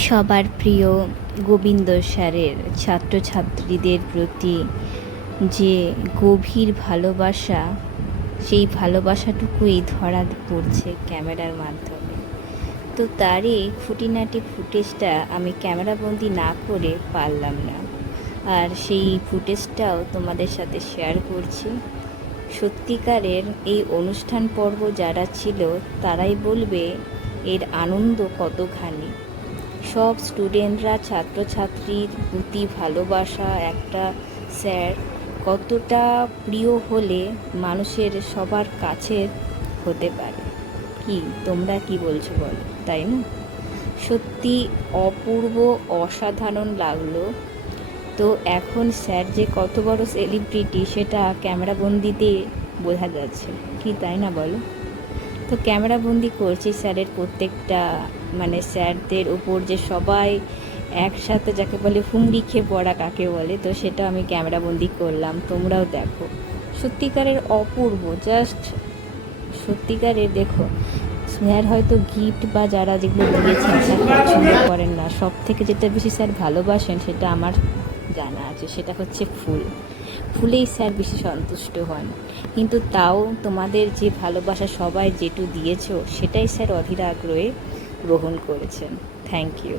সবার প্রিয় গোবিন্দ স্যারের ছাত্রছাত্রীদের প্রতি যে গভীর ভালোবাসা, সেই ভালোবাসাটুকুই ধরা পড়ছে ক্যামেরার মাধ্যমে। তো তারই খুঁটিনাটি ফুটেজটা আমি ক্যামেরাবন্দি না করে পারলাম না, আর সেই ফুটেজটাও তোমাদের সাথে শেয়ার করছি। সত্যিকারের এই অনুষ্ঠান পর্ব যারা ছিল তারাই বলবে এর আনন্দ কতখানি। সব স্টুডেন্টরা ছাত্রছাত্রীর প্রতি ভালোবাসা একটা স্যার কতটা প্রিয় হলে মানুষের সবার কাছের হতে পারে। কি তোমরা কি বলছো বলো, তাই না? সত্যি অপূর্ব, অসাধারণ লাগলো। তো এখন স্যার যে কত বড় সেলিব্রিটি সেটা ক্যামেরাবন্দিতে বোঝা যাচ্ছে, কি তাই না বলো? তো ক্যামেরাবন্দি করছি স্যারের প্রত্যেকটা, মানে স্যারদের ওপর যে সবাই একসাথে যাকে বলে হুমড়ি খেয়ে পড়া কাকে বলে, তো সেটা আমি ক্যামেরাবন্দি করলাম। তোমরাও দেখো, সত্যিকারের অপূর্ব, জাস্ট সত্যিকারের। দেখো, স্যার হয়তো গিফট বা যারা যেগুলো দিয়েছেন স্যার পছন্দ করেন না, সব থেকে যেটা বেশি স্যার ভালোবাসেন সেটা আমার জানা আছে, সেটা হচ্ছে ফুল। ফুলেই স্যার বেশি সন্তুষ্ট হন। কিন্তু তাও তোমাদের যে ভালোবাসা সবাই যেটু দিয়েছো সেটাই স্যার অধীর আগ্রহে গ্রহণ করেছেন। Thank you.